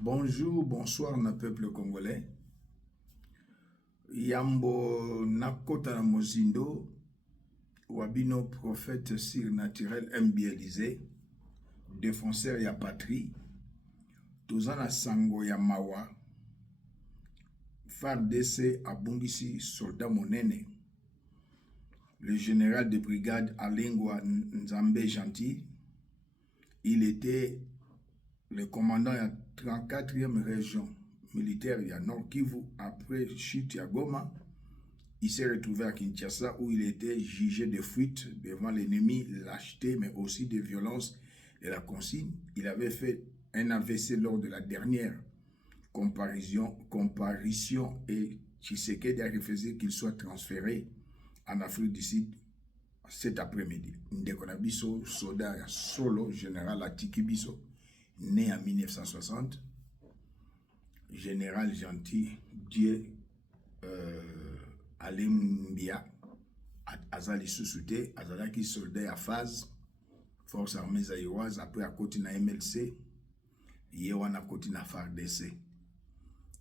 Bonjour, bonsoir na peuple congolais. Yambo nakota na mozindo, wabino prophète surnaturel MBLisé, défenseur ya patrie, tozana sango ya mawa, FARDC abungisi soldat monene, le général de brigade Alengwa Nzambe Gentil, il était le commandant de la 34e région militaire de Nord Kivu. Après chute à Goma, il s'est retrouvé à Kinshasa où il était jugé de fuite devant l'ennemi, lâcheté, mais aussi de violence et la consigne. Il avait fait un AVC lors de la dernière comparution et Tshisekedi a refusé qu'il soit transféré en Afrique du Sud cet après-midi. Ndekonabiso, soldat solo, général Atikibiso, né en 1960, général gentil, Dieu Alimbia, Azali Sousouté, Azalaki soldat à phase, force armée zaïroise, après à côté na MLC, Yewana côté na FARDC.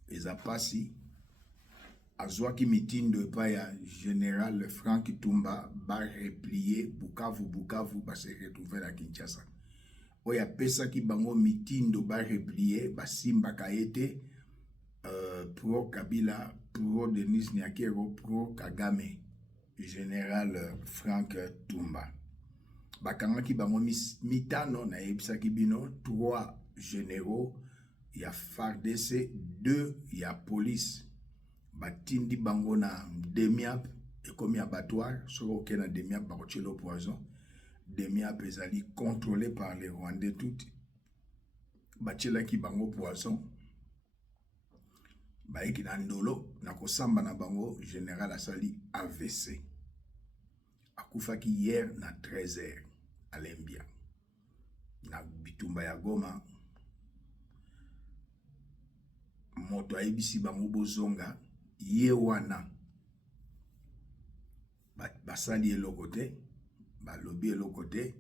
Et Zapasi, Azwaki mitindo pa ya général Frank Tumba, ba replié, Bukavu, ba se retrouver à Kinshasa. Oya pesa ki bango mitindo ba replié, ba simba kaete, pro Kabila, pro Denis Nyakero, pro Kagame, général Frank Tumba. Bakanga ki bango mitano na ebisa ki bino, 3 généraux, ya FARDC, 2 ya police. Batindi bango na demiap, et comme abattoir, soko ke na demiap bakochelo poison. Demiap ezali contrôlé par les Rwandais tout. Bachela ki bango poison. Baiki na ndolo, na kosamba na bango, général asali AVC. Akufaki hier na 13h, à Lembia. Na bitumba ya Goma, moto aibisi bango bozonga, ye wana. Basali eloko te, balobi eloko te,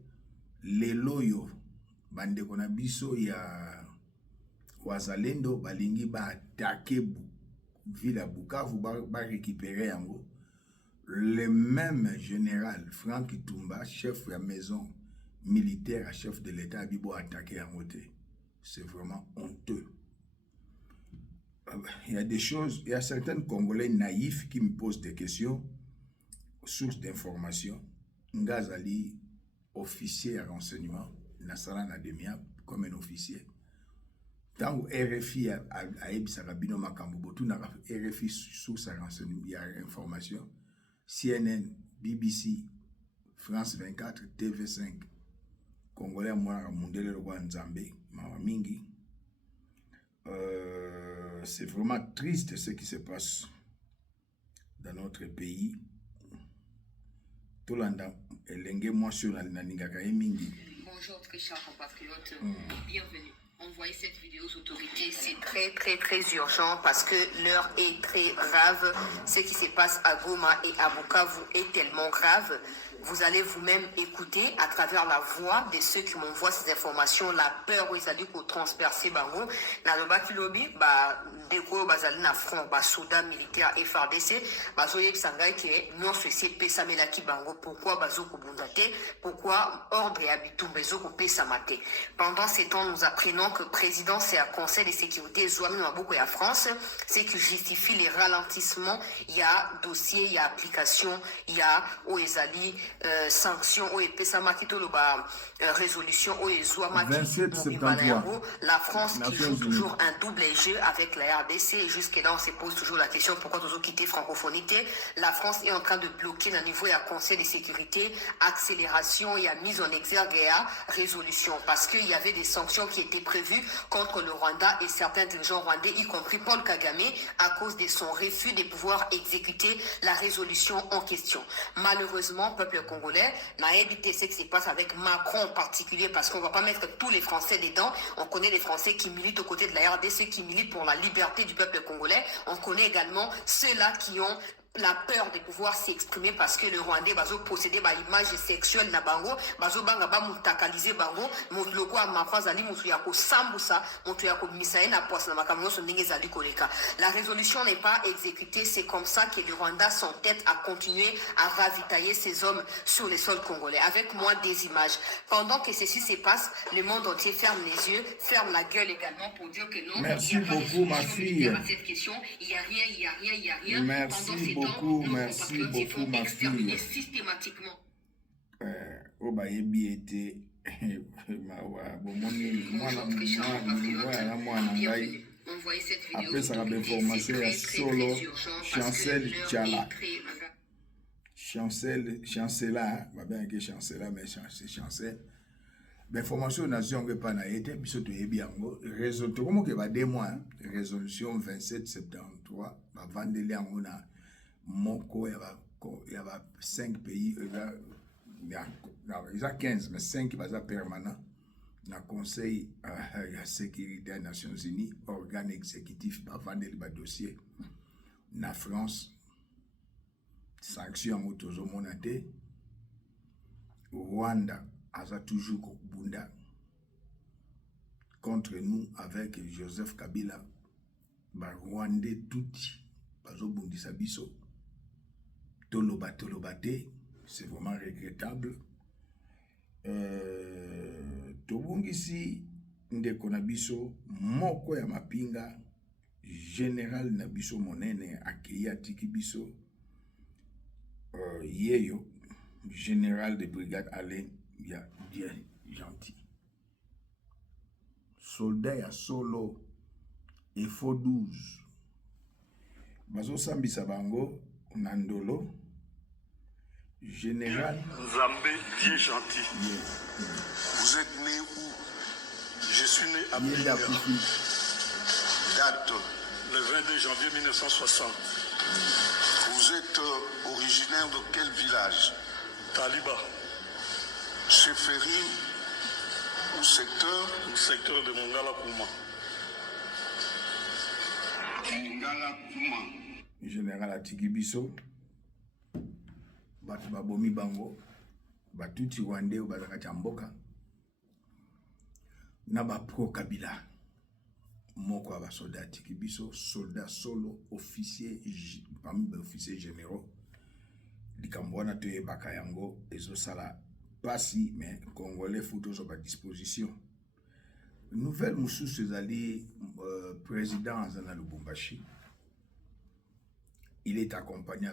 lelo yo, bandeko na biso ya wazalendo balingi ba attaquer ville à Bukavu, ba récupérer yango. Le même général Frank Tumba, chef de la maison militaire, chef de l'État, a attaqué yango te. C'est vraiment honteux. Il y a des choses, il y a certains Congolais naïfs qui me posent des questions, source d'information. Ngazali, officier à renseignement, Nassala Nademia, comme un officier. Tant que RFI a Ebisarabino Makambo, tout n'a RFI source à renseignement, il y a information. CNN, BBC, France 24, TV5, Congolais Mouara Mundele Roi Nzambe, Mawamingi. C'est vraiment triste ce qui se passe dans notre pays. Tolanda Elenge Mwasho Naninga Mingi. Bonjour très chers compatriotes, bienvenue. Envoyez cette vidéo aux autorités, c'est très urgent parce que l'heure est très grave. Ce qui se passe à Goma et à Bukavu est tellement grave. Vous allez vous-même écouter à travers la voix de ceux qui m'envoient ces informations, la peur où ils allaient pour transpercer bango. Dans le bakilobi, deko bazali na front, soldat militaire et FARDC, bazoye sangai que non c'est pesamela ki bango. Pourquoi bazo kubundate? Pourquoi ordre et habitum bezo pesamate? Pendant ces temps, nous apprenons que présidence et à conseil de sécurité Zouami Maboko et à France, c'est qui justifie les ralentissements. Il y a dossier, il y a application, il y a Oezali, sanctions, résolution, la France qui joue toujours un double jeu avec la RDC et jusque-là on se pose toujours la question pourquoi nous avons quitté francophonie. La France est en train de bloquer le niveau et à conseil de sécurité, accélération et à mise en exergue et à résolution parce qu'il y avait des sanctions qui étaient prévues contre le Rwanda et certains dirigeants rwandais, y compris Paul Kagame, à cause de son refus de pouvoir exécuter la résolution en question. Malheureusement, peuple congolais n'a évité ce qui se passe avec Macron en particulier parce qu'on ne va pas mettre tous les Français dedans. On connaît les Français qui militent aux côtés de la RDC, qui militent pour la liberté du peuple congolais. On connaît également ceux-là qui ont la peur de pouvoir s'exprimer parce que le Rwandais bazo posséder ba image sexuelle na bango bazo banga ba mutakaliser bango mutu loko amafa zali mutu ya ko sambusa mutu ya ko misaye na poisse na makambo so ndenge zali koleka. La résolution n'est pas exécutée, c'est comme ça que le Rwanda s'entête à continuer à ravitailler ses hommes sur les sols congolais. Avec moins des images. Pendant que ceci se passe, le monde entier ferme les yeux, ferme la gueule également pour dire que non, merci il n'y a beaucoup pas ma de fille. à cette question, il n'y a rien, il n'y a rien, il n'y a rien. Merci beaucoup, merci beaucoup ma fille. Systématiquement. Obayebi était après ça la information ya solo chancela babin que chancela mais c'est chancel l'information nation que pas na été biso to yebi yango réseau to comme que ba 2 mois résolution 2773 ba vandeli yango na moko ya ba 5 pays il y a 15 mais 5 baza permanent na conseil ya sécurité des Nations Unies organe exécutif ba vandeli ba dossier na France sanction tozo monate Rwanda aza toujours kobunda contre nous avec Joseph Kabila ba Rwandais touti bazo bundisa biso toloba te. C'est vraiment regrettable. Tobungisi ndeko na biso moko ya mapinga général na biso monene akeya tiki biso yeyo général de brigade Alain ya gentil soldat ya solo FO 12 bazo sambisa bango na ndolo général Zambé bien gentil. Vous êtes né où? Je suis né à Pénia. Date le 22 janvier 1960. Vous êtes originaire de quel village? Taliba. Chefferie ou secteur? Secteur de Mongala Kouma. Mongala Kouma. Général Atikibiso. Batu babomi bango batuti Rwandais bazaka chamboka na ba pro Kabila moko ba soldat Atikibiso soldat solo officier parmi les officiers généraux likambona te baka yango ezo sala pasi mais congolais futo so ba disposition nouvelle mususu ezali président Azana Lubumbashi il est accompagné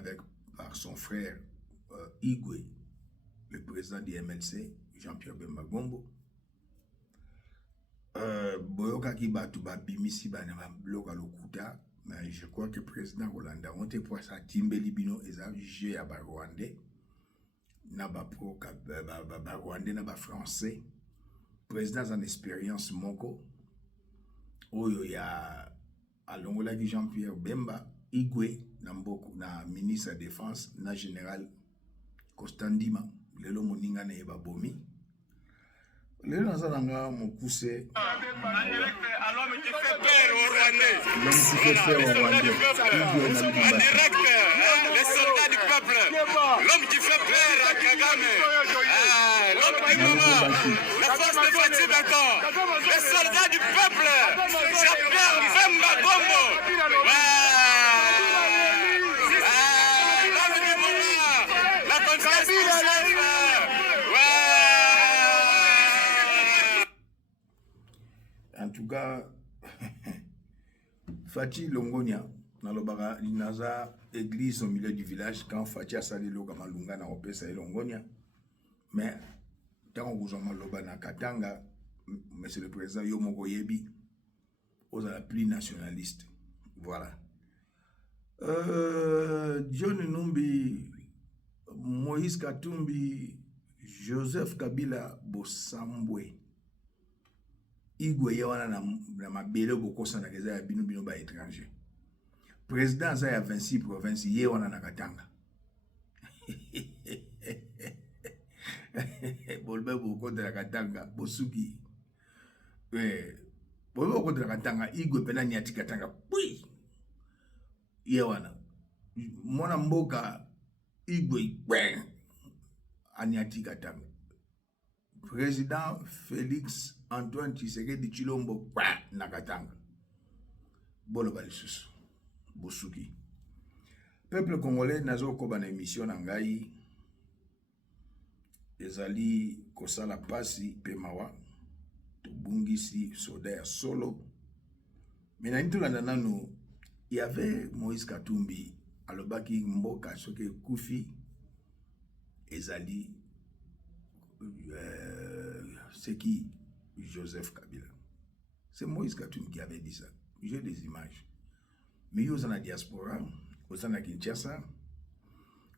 par son frère Igwe, le président du MLC, Jean-Pierre Bemba Gombo. Boyoka ki batu ba bimisi ba na bloka lokuta, mais je crois que le président Rolanda monte pour ça timbeli bino eza jeu ya ba Rwandais na ba pro ba Rwandais na ba français. Président en expérience moko oyo ya alongola ki Jean-Pierre Bemba Igwe na mboko na ministre de défense na général Kostandima lelo moninga na yeba bomi lelo nazalanga mokuse L'homme qui fait peur aux Rwandais. Les soldats du peuple. L'homme qui fait peur à Kagame. L'homme du moment. La force de Fatih Bako. Les soldats du peuple. Jean-Pierre Bemba Gombo. L'homme du moment. La conscience du chef. En tout cas, Fatih Longonia, dans le Naza, église au milieu du village, quand Fatih a sali loga malunga na opesa Longonia, mais tant que vous avez loba na Katanga, monsieur le président Yomoko Yebi, vous êtes plus nationaliste. Voilà. John Numbi, Moïse Katumbi, Joseph Kabila Bosambwe. Igwe yawana na mabele bokosa na keza ya bino ba étranger. Président za ya 26 provinces yewana na Katanga. Bolbe boko de la Katanga, bosuki. Bolbe boko de la Katanga, Igwe pena nyati Katanga. Pui. Yewana. mwana mboka Igwe Aniati Katanga. Président Félix Antoine Tshisekedi Tshilombo Nakatanga. Bolo balisusu. Bosuki. Peuple congolais nazo koba na émission na ngai ezali kosala pasi pe mawa tobungisi soda ya solo. Mais na nitolanda nanu il y avait Moïse Katumbi alobaki mboka soki kufi ezali c'est qui Joseph Kabila. C'est Moïse Katumbi qui avait dit ça. J'ai des images. Mais il y a dans la diaspora, dans la Kinshasa,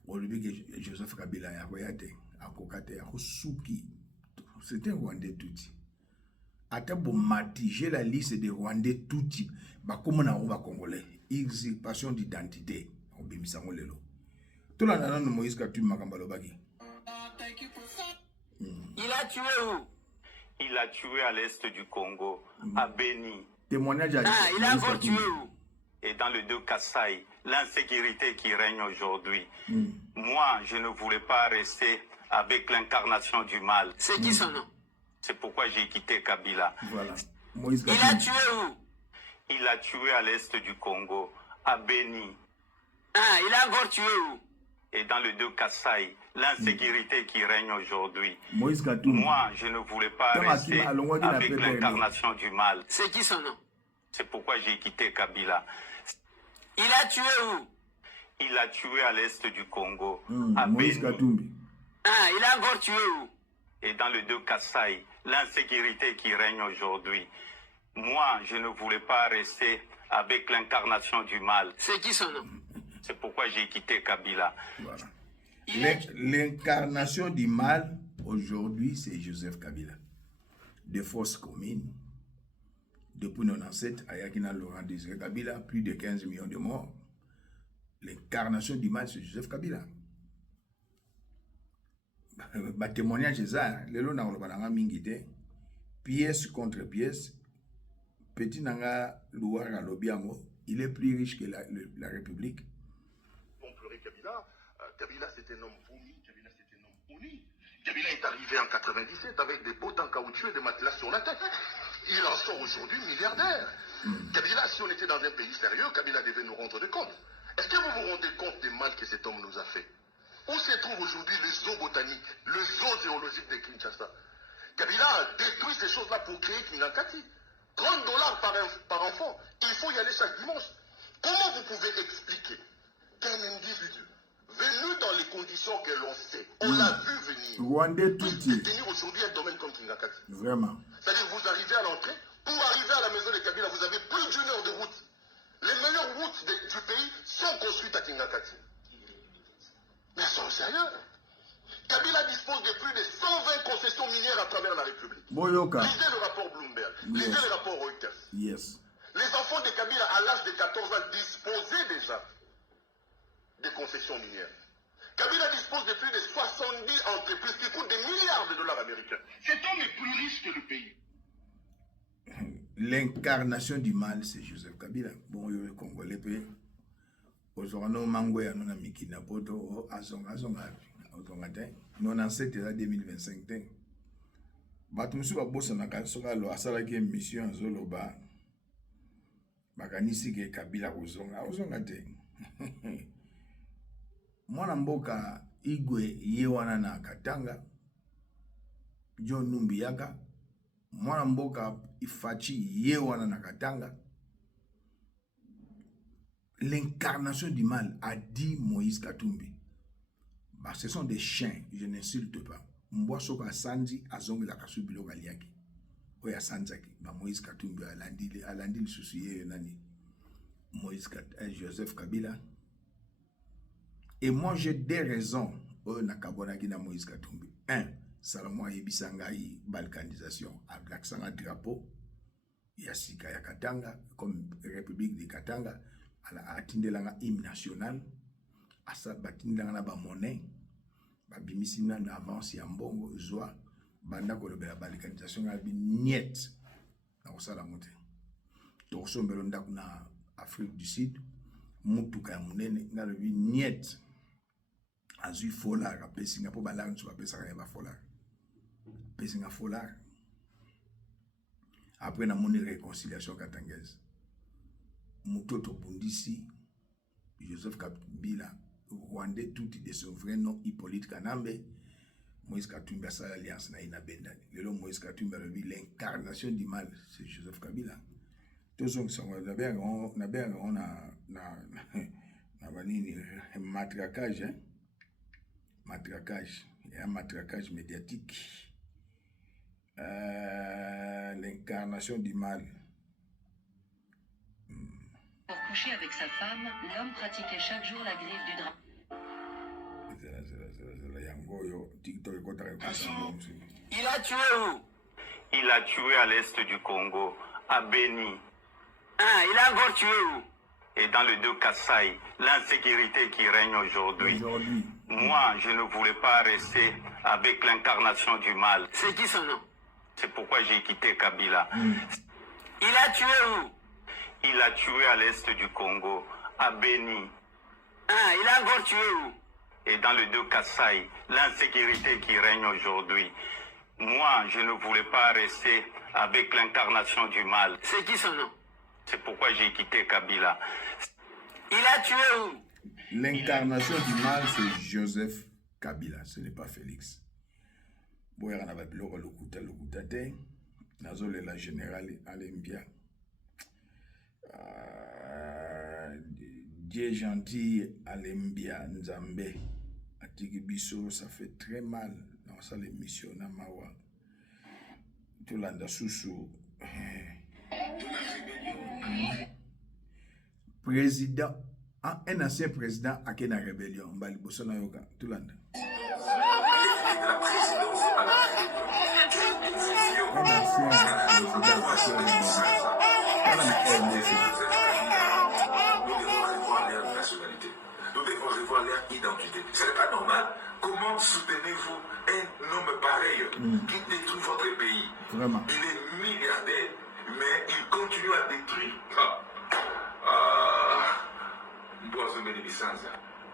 on dit que Joseph Kabila a voyagé à Kokate, à Souki. C'était un Rwandais tout. Atabo Mati, j'ai la liste des Rwandais tout type. Bah, comment on va congolais? Usurpation d'identité. On bim sangolelo. Tout le monde de Moïse Katumbi Makambalobaki. Il a tué où? Il a tué à l'est du Congo, à Beni. Témoignage à il a encore tué où? Et dans le 2 Kassai, l'insécurité qui règne aujourd'hui. Moi, je ne voulais pas rester avec l'incarnation du mal. C'est qui son nom? C'est pourquoi j'ai quitté Kabila. Voilà. Il a tué où? Il a tué à l'est du Congo, à Beni. Il a encore tué où? Et dans le 2 Kassai, l'insécurité qui règne aujourd'hui. Moi, je ne voulais pas rester avec l'incarnation du mal. C'est qui son nom? C'est pourquoi j'ai quitté Kabila. Il a tué où? Il a tué à l'est du Congo, à Beni. Il a encore tué où? Et dans le 2 Kassai, l'insécurité qui règne aujourd'hui. Moi, je ne voulais pas rester avec l'incarnation du mal. C'est qui son nom? C'est pourquoi j'ai quitté Kabila. Voilà. L'incarnation du mal, aujourd'hui, c'est Joseph Kabila. De forces communes. Depuis 1997, à Yakina Laurent Désiré Kabila, plus de 15 millions de morts. L'incarnation du mal, c'est Joseph Kabila. Bah, témoignage, c'est ça. Les lois n'ont mingité. Pièce contre pièce. Petit Nanga Louara Lobiango, il est plus riche que la République. On pleurait Kabila. Kabila, c'était un homme vomi. Kabila, c'était un homme puni. Kabila est arrivé en 97 avec des bottes en caoutchouc et des matelas sur la tête. Il en sort aujourd'hui milliardaire. Kabila, si on était dans un pays sérieux, Kabila devait nous rendre des comptes. Est-ce que vous vous rendez compte des mal que cet homme nous a fait? Où se trouve aujourd'hui le zoo botanique, le zoo zoologique de Kinshasa? Kabila a détruit ces choses-là pour créer Kingakati. 30 $ par enfant. Il faut y aller chaque dimanche. Comment vous pouvez expliquer qu'un individu venu dans les conditions que l'on sait, on l'a vu venir, Rwandais tout puisse détenir aujourd'hui un domaine comme Kingakati? Vraiment. C'est-à-dire vous arrivez à l'entrée, pour arriver à la maison de Kabila, vous avez plus d'une heure de route. Les meilleures routes du pays sont construites à Kingakati. Mais sont sérieux? Kabila dispose de plus de 120 concessions minières à travers la République. Boyoka. Lisez le rapport Bloomberg, lisez le rapport Reuters. Yes. Les enfants de Kabila, à l'âge de 14 ans, disposaient déjà des concessions minières. Kabila dispose de plus de 70 entreprises qui coûtent des milliards de dollars américains. Cet homme est plus riche que le pays. L'incarnation du mal, c'est Joseph Kabila. Bon, le Congolais peut. Aujourd'hui, mango ya nona mikina poto azonga 97 à 2025. Batumsu ba bossa na kasoka lo asala ki mission zoloba. Bakanisi ke Kabila ozonga te. Mwana mboka Igwe ye wana na Katanga. John Numbi Yaka. Mwana mboka Ifachi ye wana na Katanga. L'incarnation du mal, a dit Moïse Katumbi. Bah, ce sont des chiens, je n'insulte pas. Mboa soka sanji azongi la kasubilo galiaki. Oya sanjaki, bah Moïse Katumbi alandi le soucié nani. Joseph Kabila. Et moi j'ai des raisons au nakabonaki na Moïse Katumbi. 1. Salomon Yebisangai balkanisation avec l'accent à drapeau. Yasika ya Katanga comme République de Katanga. A atindelanga hymne national, asa batindelanga ba monnaie, ba bimisina na avance ya mbongo zwa, banda ko lobela balkanisation ya bi niet na osala mote. To sombelo ndaku na Afrique du Sud, mutuka ya munene nga lobi niet azwi folar apesi nga po balare nso bapesaka ye bafolar apesi nga folar après namoni réconciliation katangese mutu tobundisi Joseph Kabila Rwandais tout de son vrai nom Hippolyte Kanambe. Moïse Katumbi a sa alliance na ina bendani. Lelo Moïse Katumbi a revu l'incarnation du mal, c'est Joseph Kabila. Tous ceux qui sont na banini matraquage, hein? Matraquage, il y a un matraquage médiatique. L'incarnation du mal. Pour coucher avec sa femme, l'homme pratiquait chaque jour la griffe du drap. Il a tué où? Il a tué à l'est du Congo, à Beni. Ah, il a encore tué où? Et dans le deux Kassai, l'insécurité qui règne aujourd'hui. Moi, je ne voulais pas rester avec l'incarnation du mal. C'est qui son nom? C'est pourquoi j'ai quitté Kabila. Il a tué où? Il a tué à l'est du Congo, à Beni. Ah, il a encore tué où? Et dans le deux Kassai, l'insécurité qui règne aujourd'hui. Moi, je ne voulais pas rester avec l'incarnation du mal. C'est qui son nom? C'est pourquoi j'ai quitté Kabila. Il a tué où? L'incarnation du mal, c'est Joseph Kabila, ce n'est pas Félix. Boya na babilo lokuta te. Nazole la générale Alembia. Dieu gentil Alembia Nzambe. Atiki biso, ça fait très mal dans ça l'émission na mawa. Tolanda susu. Président, un ancien président a une rébellion. Mbali Bosona Yoka, Tolanda. Un ancien président a une rébellion. Nous devons revoir leur identité. Ce n'est pas normal. Comment soutenez-vous un homme pareil qui détruit votre pays? Vraiment. Il est milliardaire, mais il continue à détruire.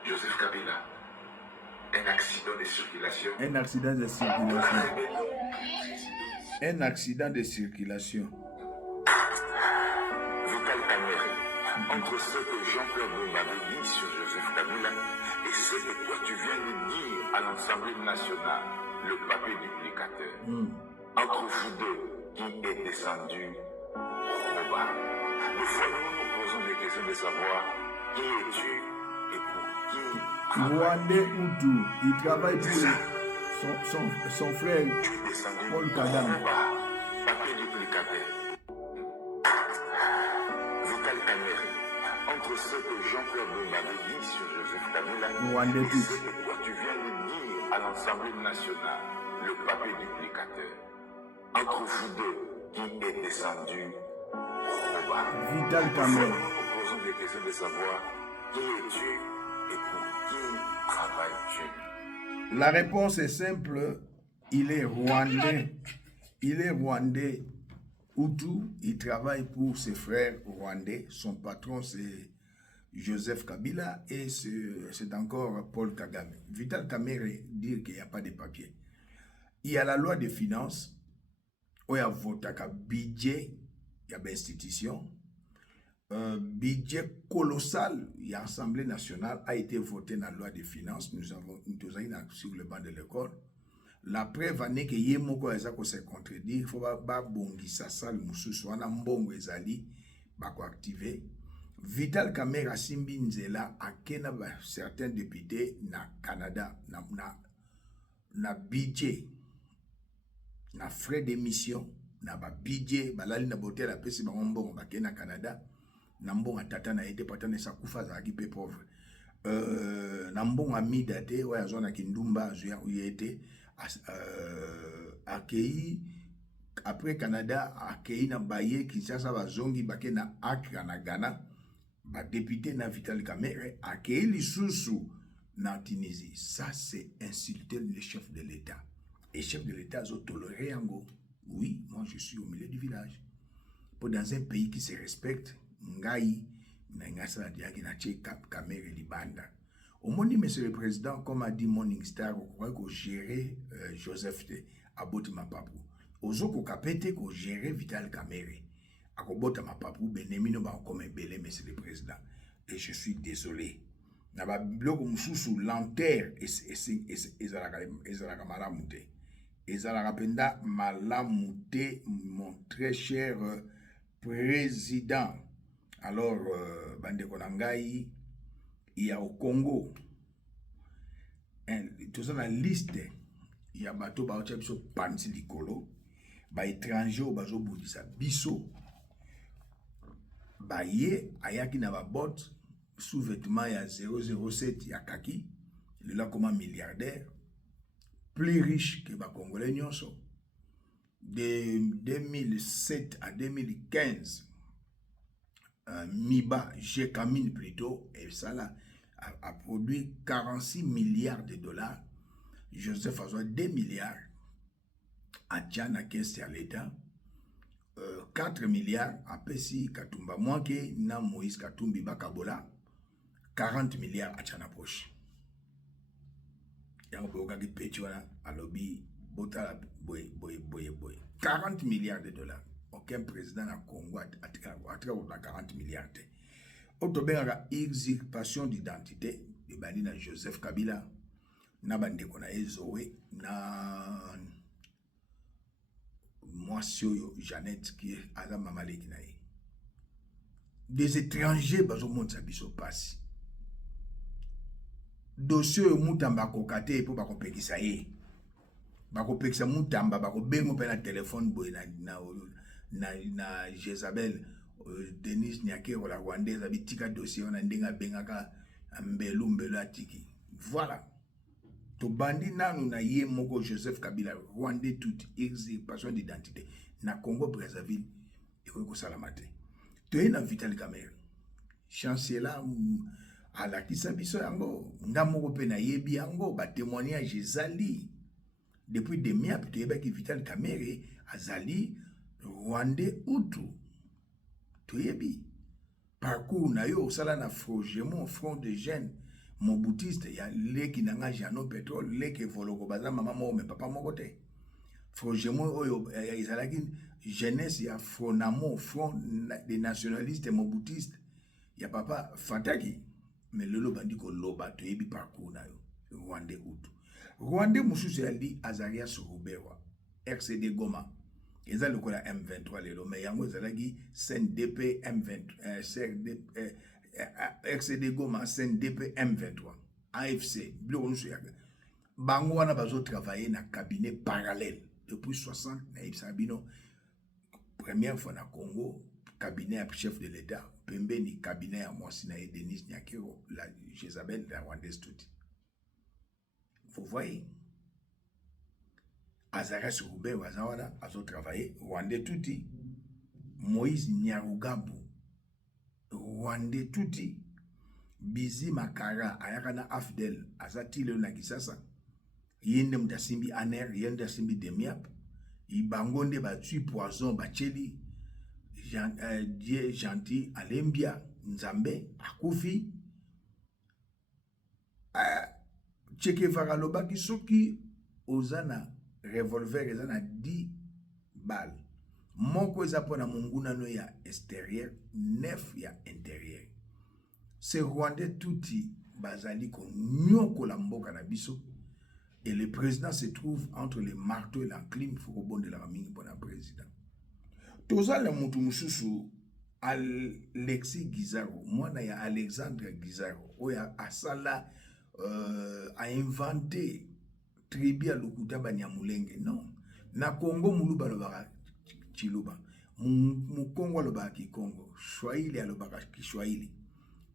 Joseph Kabila, un accident de circulation. Un accident de circulation. Un accident de circulation. Vital Kamerhe, entre ce que Jean-Claude Bemba avait dit sur Joseph Kabila et ce que toi tu viens de dire à l'Assemblée nationale, le papier duplicateur. Entre vous deux, qui est descendu au bas. Des fois, nous nous posons des questions de savoir qui es-tu et pour qui. Rwandais Hutu, il travaille pour son frère Paul Kagame. Papier duplicateur. Vital Kamerhe, entre ce que Jean-Claude Bemba avait dit sur Joseph Kabila Rwandais et ce que toi tu viens de dire à l'Assemblée nationale, le papier duplicateur. Entre vous deux, qui est descendu au bas. Vital Kamerhe. Nous nous posons des questions de savoir qui es-tu et pour qui travailles-tu. La réponse est simple, il est rwandais. Il est rwandais Hutu, il travaille pour ses frères rwandais. Son patron c'est Joseph Kabila et c'est encore Paul Kagame. Vital Kamerhe dit qu'il n'y a pas de papier. Il y a la loi des finances, où il y a voté budget, il y a institution. Budget colossal, il y a l'Assemblée nationale, a été voté dans la loi des finances. Nous avons sur le banc de l'école. La preuve année que Yemoko Ezako se contredit, il faut pas bongi sa salle mususu, wana mbongo ezali, bako activer. Vital Kamerhe Simbi Nzela a kena certains députés na Canada, na budget, na frais d'émission, na ba budget, balali na boté la pesi ba mbongo ba kena Canada. Nambonga tata na ete patane sa kufa za kipe pauvre. Nambonga midate wa zona kindumba zuya uyete accueilli après Canada accueilli na baye Kinshasa bazongi bake na Accra na Ghana ba député na Vital Kamerhe accueilli lisusu na Tunisie. Ça c'est insulter le chef de l'État. Et chef de l'État a toléré yango. Oui, moi je suis au milieu du village. Pour dans un pays qui se respecte, ngai na ngasala diaki na che Kamere libanda. Au moment, monsieur le président, comme a dit Morningstar, on croit qu'on gérer Joseph T. Aboti Mapapou. Ozoko kapete qu'on gérer Vital Kamere. Akobota Mapapou, Benemino ba comme belé, monsieur le président. Et je suis désolé. Naba bloko mususu l'enterre ezalaka malamute. Ezalaka penda malamute, mon très cher président. Alors, bande konangai, il y a au Congo, tout ça dans la liste, il y a bateau baotia biso pansi likolo, ba étranger au bazo boudisa biso, ba ye ayaki na ba bot sous-vêtement ya 007 ya kaki, le là comme un milliardaire, plus riche que ba Congolais nyonso. De 2007 à 2015, Miba, Jekamine plutôt, et ça là, a produit 46 milliards de dollars. Joseph a 2 milliards. À Tchana, caisse à l'État. 4 milliards à Pessi Katumba. Moi qui na Moïse Katumbi Bakabola. 40 milliards à Tchana Poche. Yango boka ki pechi wana alobi bota boy. 40 milliards de dollars. Aucun président na Congo a 40 milliards. Autobengaka usurpation d'identité de Banina Joseph Kabila na bandeko na Ezoé na Moisio Jeannette qui est à la mamaleki na ye. Des étrangers bazo monte biso passe. Dossier mutamba kokate po ba kopekisa ye. Ba kopekisa mutamba ba ko bengo pe na téléphone boy na Jezabel Denis Nyakero la Rwandaise abitika dossier on a ndenga bengaka mbelu atiki. Voilà. To bandi nanu na ye moko Joseph Kabila Rwandais toute usurpation d'identité na Congo Brazzaville et ko salamate. To ina Vital Kamere. Chancelier à la kisabiso yango ngamoko pe na yebi yango ba témoignage ezali depuis des mois to yeba ki Vital Kamere azali Rwandais Hutu. Toyebi parcours na yo sala na Front de jeunes mon boutiste ya leki nanga Jano Pétrole leki voloko baza mama mo me papa moko te Frogemo oyo izalaki jeunesse ya Fronamo Front des nationalistes mon boutiste ya papa Fataki mais lelo bandi ko loba toyebi parcours na yo Rwandais Hutu Rwandais mususu ya li Azaria Soruberwa RCD Goma Eza lokola M23 lelo mais yango ezalaki CNDP M23 RCD Goma CNDP M23 AFC biloko nusu yaka bango wana bazo travailler na cabinet parallèle depuis 60 na Ibsabino première fois na Congo cabinet à chef de l'État pembeni cabinet à Mwasi na Denis Nyakero la Jezabel la Rwandaise tout. Vous voyez Azara Soube Wazawana azo travaillé Rwandais touti Moïse Nyarugabu Rwandais touti Bizi Makara ayakana Afdel azati leo na Kisasa yende mdasimbi aner yende mdasimbi demiap ibangonde batui poison bacheli gentil alembia nzambe akufi Cheke Varaloba ki soki ozana revolver ezana 10 balles. Moko ezapona munguna no ya extérieur, 9 ya intérieur. C'est Rwandais touti bazali ko nyoko la mboka na biso et le président se trouve entre le marteau et l'enclume pour rebondir la mingi pour le président. Toza le mutu mususu Alexis Gizaro, mwana ya Alexandre Gizaro, oya asala a inventé tribu ya Lukuta Banyamulenge. Non. Na Congo muluba lobaka chiluba. Mukongo lobaka Kikongo. Swahili lobaka Kiswahili.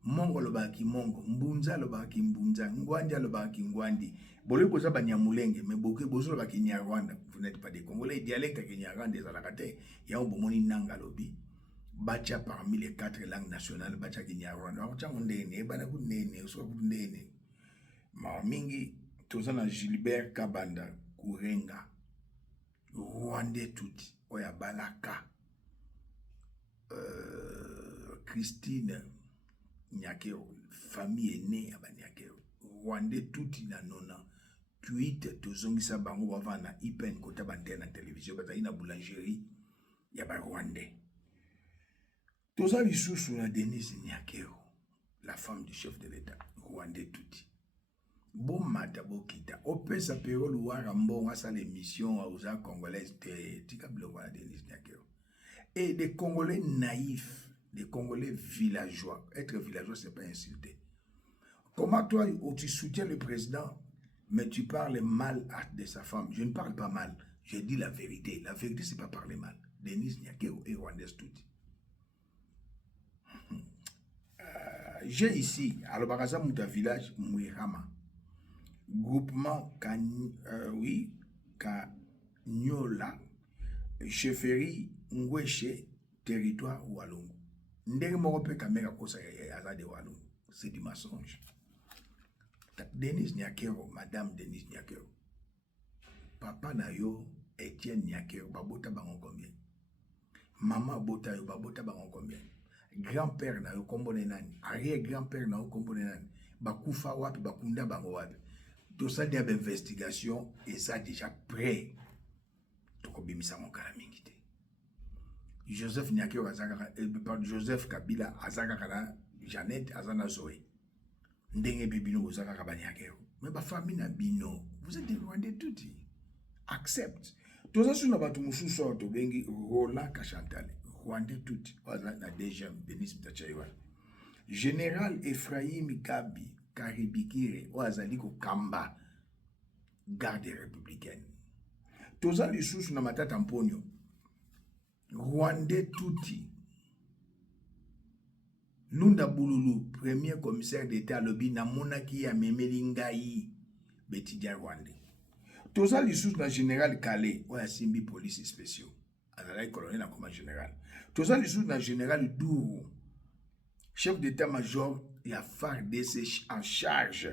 Mongo lobaka Kimongo. Mbunza lobaka Kimbunza. Ngwandi lobaka Kingwandi. Bole koza Banyamulenge. Mais boke bozo lobaka Kinyarwanda. Vous n'êtes pas des Congolais. Dialecte Kinyarwanda ezalakate. Ya obomoni nanga lobi. Bacha parmi les 4 langues nationales. Bacha Kinyarwanda. Bacha ndene. Bana kundene. Uswa kundene. Mingi tozana Gilbert Kabanda Kurenga Rwandais touti oya balaka Christine Nyakero, famille aînée à Nyakero. Rwandais tout inanona. Tweet tozongisa bango bavana ipen kota bante na télévision bazali na boulangerie ya ba Rwandais. Toza lisusu na Denise Nyakero, la femme du chef de l'État, Rwandais tuti. Bon mata bokita, opesa payroll wara mbonga sa l'émission aux Congolais tika blowa Denise Nyakero. Et des Congolais naïfs, des Congolais villageois. Être villageois, c'est pas insulter. Comment toi, tu soutiens le président, mais tu parles mal de sa femme? Je ne parle pas mal, je dis la vérité. La vérité, c'est pas parler mal. Denise Nyakero et Rwandais tuti. J'ai ici, à l'Obaraza Mouta village, Mouirama, groupement Kanyola, chefferie Ngweshe, territoire Walongo. Ndenge morope kamera kosa ya de Walongo. C'est du mensonge. Denise Nyakero, madame Denise Nyakero. Papa na yo, Etienne Nyakero, babota bangon combien? Maman bota yo, babota bangon combien? Grand-père na yo kombone nani, arrière-grand-père na yo kombone nani, bakufa wapi, bakunda bango wapi. Tout ça des investigations et ça déjà prêt. Toko bimisa mon kalamingite. Joseph Nyakero azaka, Joseph Kabila azaka kana Jeannette azana Zoé. Ndenge bibino azaka kabanyakero. Mais ba famille na bino, vous êtes des Rwandais touti. Accepte. Tout ça sur na batu mususu auto bengi Roland Kachantale. Rwandais tout, na deuxième, Denis Mtachaiwa. Général Ephraim Kabi, Karibikire, Oazaliko Kamba, garde républicaine. Toza les sous na matata mponyo. Rwandais touti. Lunda Boululu, premier commissaire d'État lobby na monaki ya memelingai, Betidia Rwandais. Toza les sous na général Kale, Oasimbi police spéciaux. Azalai colonel en commande général. Tout ça, les na général Dourou, chef d'état-major, il y a FARDC en charge,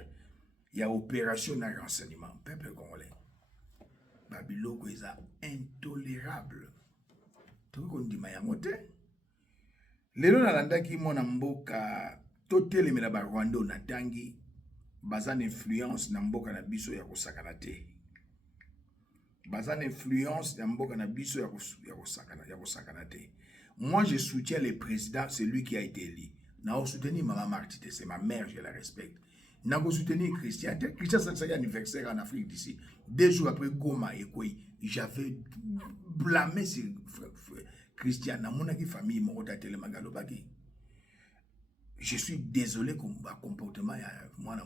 il y a opération de renseignement. Peuple congolais. Babiloko est intolérable. Tout le monde dit Mayamote. Les gens n'alanda qui mon amboka, tout le monde na Rwanda natangi, bazan influence na mboka na biso ya kosakanate. Bazan influence na mboka na biso ya kosakanate. Moi, je soutiens le président, c'est lui qui a été élu. N'a soutenu Maman Martite, c'est ma mère, je la respecte. N'a pas soutenu Christian. Christian, c'est un anniversaire en Afrique d'ici. 2 jours après Goma et Kouy, j'avais blâmé sur Christian. Dans mon famille, je suis désolé pour le comportement. Moi,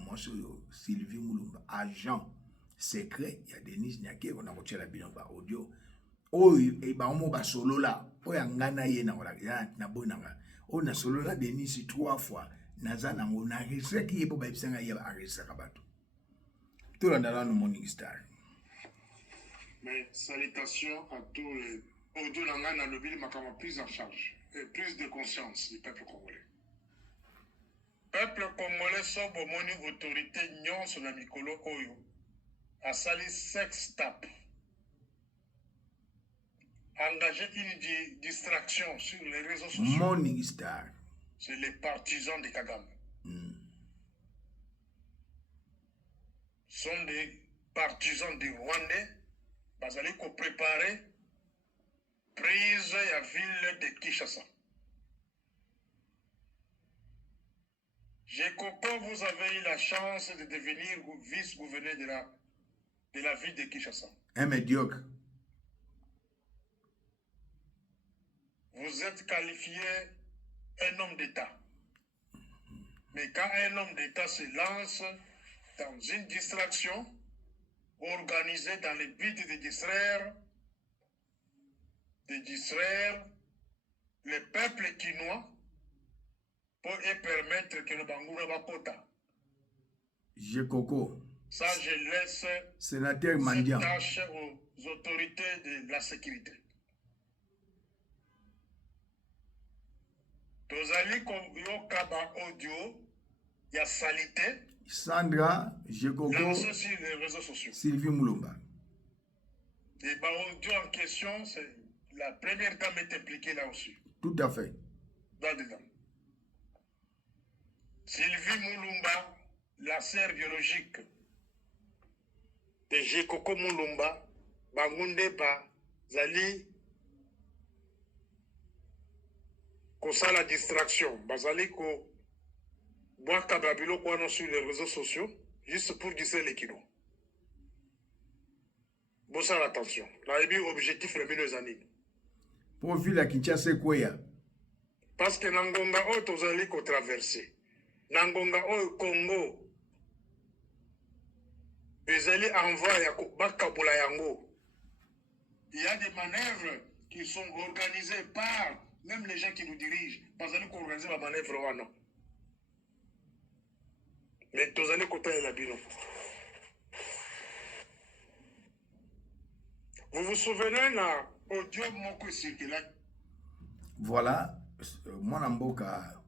Sylvie Moulumba, agent secret, il y a Denise Nyakero, on a retiré la bilan par audio. Oh, et bah on va solo là. Oh, yangana ye na wala na bonanga. Oh, na solo là Denis 3 fois. Naza na ngona risque qui est pour baipsenga ye arrêter kabatu. Tout le monde no Morning Star. Mais salutations à tous les audio langana lobby makama plus en charge et plus de conscience du peuple congolais. Peuple congolais sobo moni autorité nyonso na mikolo oyo. Asali sex tap. Engager une distraction sur les réseaux sociaux. Morning Star. C'est les partisans de Kagame. Sont des partisans des Rwandais. Vous allez préparer prise à la ville de Kinshasa. Jekoko, vous avez eu la chance de devenir vice-gouverneur de la ville de Kinshasa. Un médiocre. Vous êtes qualifié un homme d'État. Mais quand un homme d'État se lance dans une distraction organisée dans le but de distraire le peuple quinois pour permettre que le Bangoura va pota. Jekoko. Ça, je laisse sénateur Mandian. cette tâche aux autorités de la sécurité. Tozali Kaba audio, il y a salité. Sandra Jekoko. Lancé sur les réseaux sociaux. Sylvie Moulumba. Et bah, audio en question, c'est la première dame est impliquée là aussi. Tout à fait. Là-dedans. Sylvie Moulumba, la sœur biologique de Jekoko Moulumba, Bangunde Ba, Zali, Kosa la distraction, Bazali Ko, Boaka Babilo Kwano sur les réseaux sociaux, juste pour dire les kilos. Bon, ça l'attention. Là, il y a un objectif le milieu des années. Pour vivre la Kinshasa, quoi? Parce que Nangonga, oh, tous allez qu'on traverse. Nangonga, oh, Congo. Les allez envoyer à Bakaboula Yango. Il y a des manœuvres qui sont organisées par même les gens qui nous dirigent. Parce qu'ils ont organisé la manœuvre, non. Mais tous allez côté la bino. Vous vous souvenez là, audio moko circulé. Voilà, moi Namboka,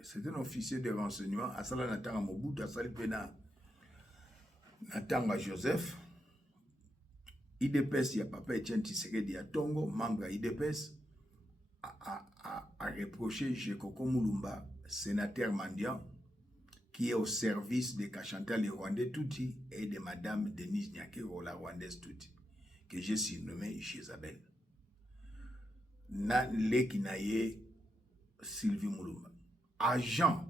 c'est un officier de renseignement. Asala Natanga Mobutu, Asali Pena Natanga Joseph. IDPS, il y a Papa Etienne Tshisekedi à Tongo, membre à IDPS, a reproché Jekoko Moulumba, sénateur mendiant, qui est au service de Kachantal le Rwandais Touti et de Madame Denise Nyakero, la Rwandaise Touti, que j'ai surnommé Jézabel. Na Lekinaye Sylvie Moulumba. Agent,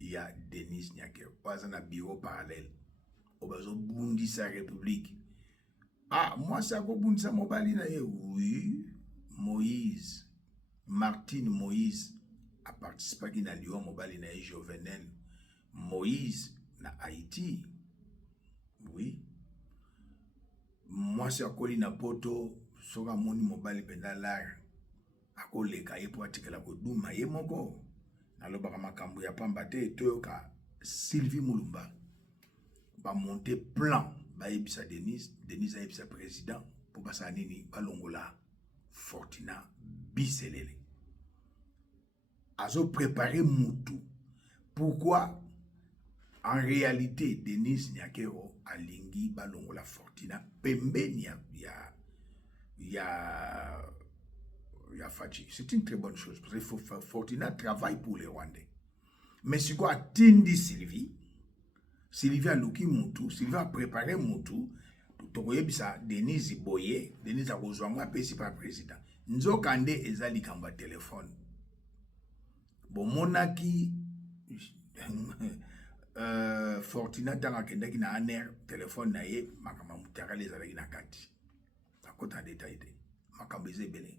il y a Denise Nyakero. Pas un bureau parallèle. Au besoin Bundi sa République. Ah, moi, ça go Bundi sa mobali na ye. Oui, Moïse, Martine Moïse a participé à la Lyon mobali na ye Jovenel. Moïse na Haïti. Oui. Moi, c'est à Colina Poto. Soka moni mobali pendalar akole ka yepo atikela ko duma ye moko naloba makambo ya pamba te toyoka Sylvie Moulumba ba monter plan ba yebisa Denise a yebisa président pour basa nini balongola Fortina biselele azo préparer mutu. Pourquoi en réalité Denise Nyakero alingi balongola Fortina pembeni il y a Fachi. C'est une très bonne chose. Parce que Fortina travaille pour les Rwandais. Mais si quoi Tindi Sylvie a looké Moutou, Sylvie a préparé Moutou, Tokoye bisa Denise Boye, Denise a rejoint pesi par président. Nzo Kande ezali kamba téléphone. Bon monaki Fortina tanga kenda ki na aner téléphone na ye makama mutaka les alaki na kati. Kota détail de makambeze belé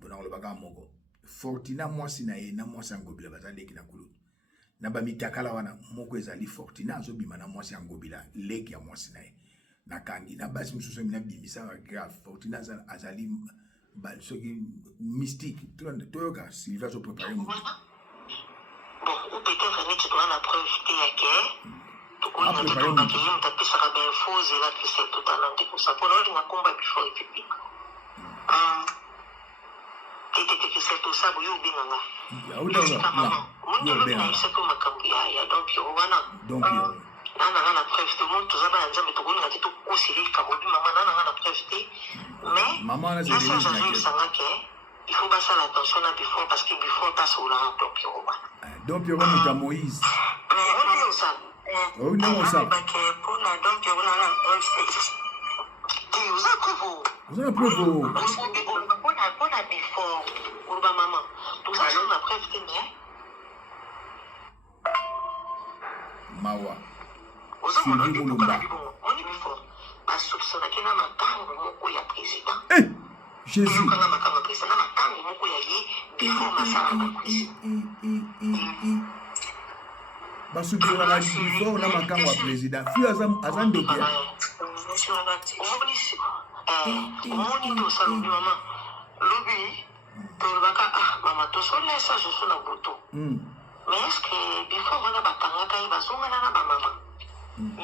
bona lo baga moko Fortina mwasi na ye na mwasi ngobila bazali ki na kulu na ba mitakala wana moko ezali Fortina azobima na mwasi ngobila leki ya mwasi na ye na kangi na basi mususu mina bimisa grave Fortina azali ba soki mystique toyoka Sylvia so préparer mo bon ou peut-être que tu dois la preuve que on a dit que on a tapé sur la infos et là que c'est totalement déconseillé. On a combat plus fort et public. Que c'est tout ça, vous avez bien là. On a bien c'est comme un cambiaya donc on a la preuve de monde tout ça dans jamais tout on a dit tout aussi les camodu maman on a la preuve mais maman là c'est il faut passer l'attention là before parce que before passe au là donc il y a Moïse mais on ça oh non, ça. Vous avez preuve. On a before. Pour ma maman. Tout ça, on a preuve que Mawa. Sylvie Moulumba. On est before. Parce que ça n'a qu'un matin, mon ya président. Eh, Jésus. On a ma président, matin, mon ya yi before ma président. Parce que la before na makambo ya président. Fi azan doke. Omoni to sa lobi maman. Lobi to baka maman to so laisse je suis na boto. Mais est-ce que before wana batanga kai bazonga na ba maman.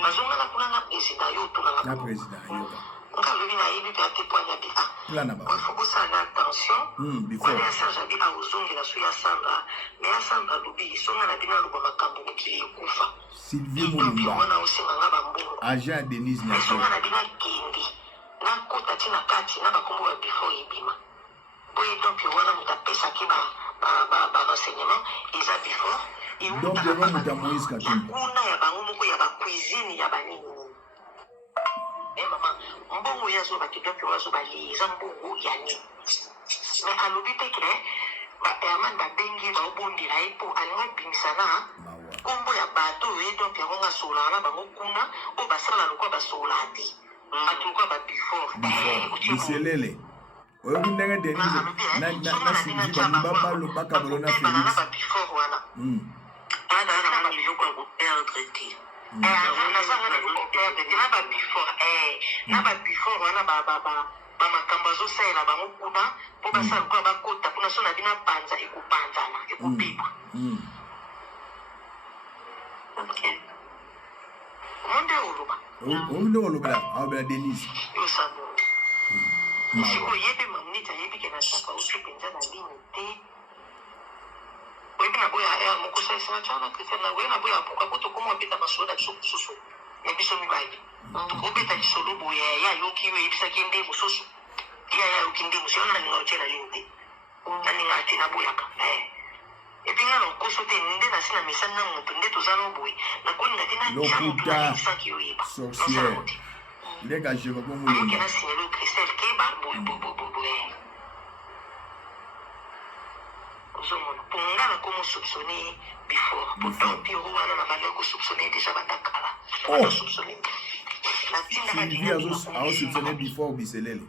Bazonga na kuna na président yo to na président yo. Nka lobi na yibi te ateponya bi Plana ba. Il faut que ça ait attention. Before. Wana sa jabi a uzongi la suya samba. Mais ya samba lobi songa na bina loba makambo ki kufa. Sylvie Moulumba. Wana osima ngaba mbongo. Agent Denise Nyakero. Songa na bina kindi. Na kota tina kati na bakombo ya before ibima. Boye donc wana mutapesa ki ba renseignement before donc yaba muta Moïse Katumbi kuna ya bango moko ya ba cuisine ya banini mama mbongo ya zo ba kidogo wazo ba liza mbongo ya ni mais alobi te que ba permanent ba bengi ba obondira ipo alingo bimisana kombo ya bato ye donc ya konga sola na bango kuna o basala lokwa basola ati atuko ba before biselele oyo ndenge Denise na Sylvie baba lo bakabolo na Félix before wana ana na biloko ya koperdre te nazanga na biloko koperdre te na ba before na ba before wana bamakambo azosalela bango kuna mpo basala lokola bakota mpona so na bina panza ekopanzana ekopepa monde oloba onde olobela awobela Denise yosabo siko yebi mamniti ayebi ke nataka usi mpenza na lini te oyebi na boya ya mokosalisa tiana kristian na boye na boya pourkua po tokoma obeta basoda biso mosusu ya biso mibali obeta lisolo boye ya yoki yo oyebisaki nde mosusu ya yoki nde mosusu yana naninga otie na lini te naninga ate naboyaka epi nga na okoso te nde nasi na mesani na moto nde toza no boye nakoninga te natia motu nabimisaki oyeba sorcière ndeka jeba ko mulungu okena signalo Christelle keba boye ozomona po nga na komo soupçonné before pourtant piro wana na banda kosoupçonné déjà bandakala soupçonné Sylvie azosoupçonné before biselele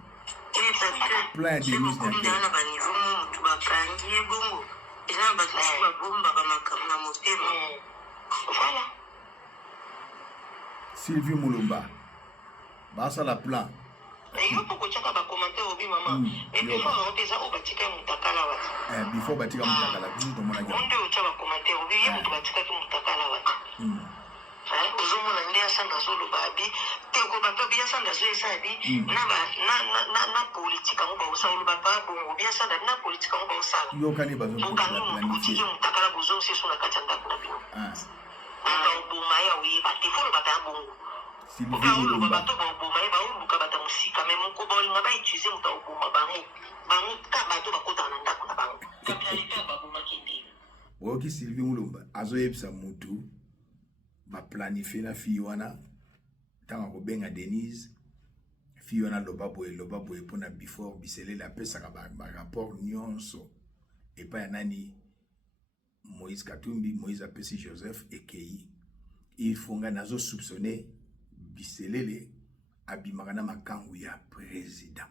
plein de Denise na baniveau motu bakangi ye bongo eza na bato mosusu babombaka makambo na motema voilà Sylvie Mulumba basala plan yo poko tiaka bacommentaire obi mama before bango mpenza oyo batika motakala wati before batika motakala biso tomonaki onde otya bacommentaire obi ye moto batikaki motakala wati ozomona nde yasanga azoloba abi teko bato biyasanga azoyesa abi na politike yango baosala oloba pa bongo biyasanga na politike yango baosala yokani bokangi motu otiki motakala bozoseso na kati ya ndako na bino oboma ye oyeba te fo olobaka ya bongo oloba bato baoboma ye baoluka bata mosika me moko baolinga bautilize moto aoboma bango ka bato bakotaka na ndako na bango kapitalité ya babomaki nde oyoki Sylvie Mulumba azoyebisa mutu baplanifie na fille wana ntango akobenga Denise fille wana loba boye mpona before biselele apesaka barapport nyonso epai ya nani Moïse Katumbi Moïse apesi Joseph ekei il faut nga nazo soupçonner biselele abimaka na makangu ya président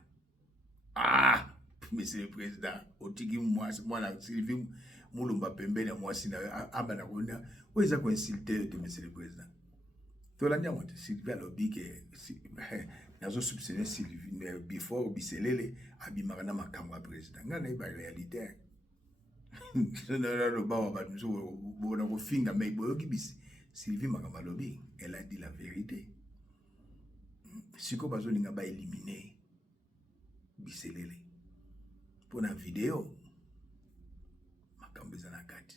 monsieur le président otiki mwana Sylvie Mulumba pembeni ya mwasi na abana kona oza ko insulter de monsieur le président tolandi yango te Sylvie alobi ke nazo soupçonner Sylvie before biselele abimaka na makangu ya président nga na ba réalité le bawa ba nous bona ko finga mais boyoki bisi Sylvie Makamalobi elle a dit la vérité siko bazolinga ba éliminer biselele pour la vidéo makambo na kati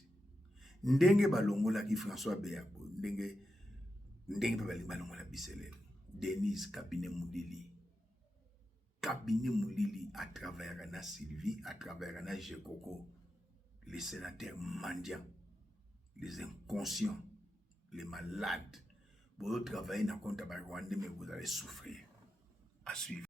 ndenge balongola ki François Beyabo ndenge pe balongola biselele Denise cabinet Moulili à travers na Sylvie à travers na Jekoko les sénateurs mendiants les inconscients les malades vous travaillez dans le compte de Rwanda mais vous allez souffrir à suivre